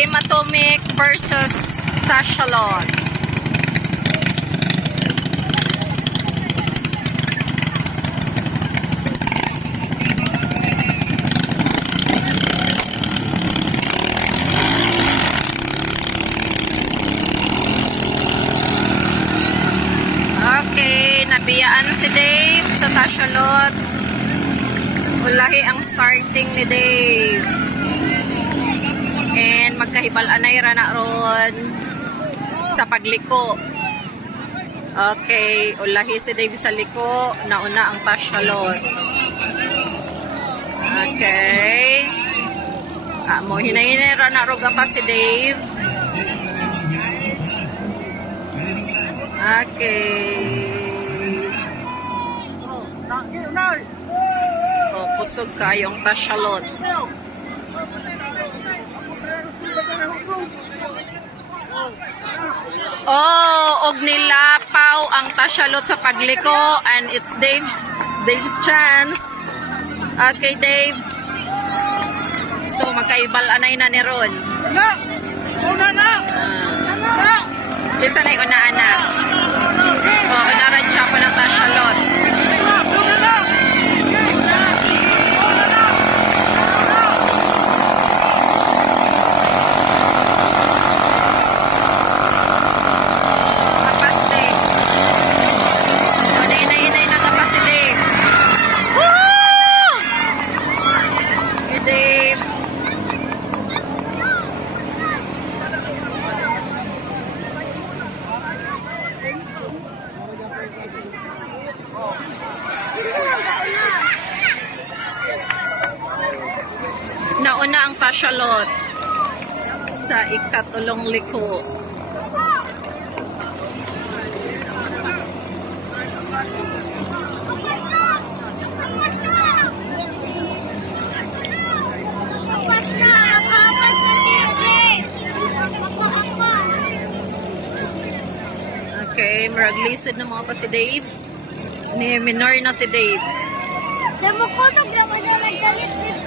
Team Atomic versus Tashalon. Okay, nabiyaan si Dave sa Tashalon. Ulahi ang starting ni Dave. And magkahibal-anay ra na ron sa pagliko. Okay, ulahi si Dave sa liko. Nauna ang Tashalon. Okay. Mo hinay-hinay ra na roga pa si Dave. Okay. Oh, pusog kayo ang Tashalon. Oh, og nilapaw ang Tashalot sa pagliko and it's Dave's chance. Okay, Dave. So magkaibal-anay na ni Ron. Isa na yung una-ana. Oh, unaran siya po ng Tashalot. Nauna ang Tashalot sa ikatulong liko. Okay, marag-lisod na mga pa si Dave. Ni minor na si Dave. Demo ko sa grama na nagdalit.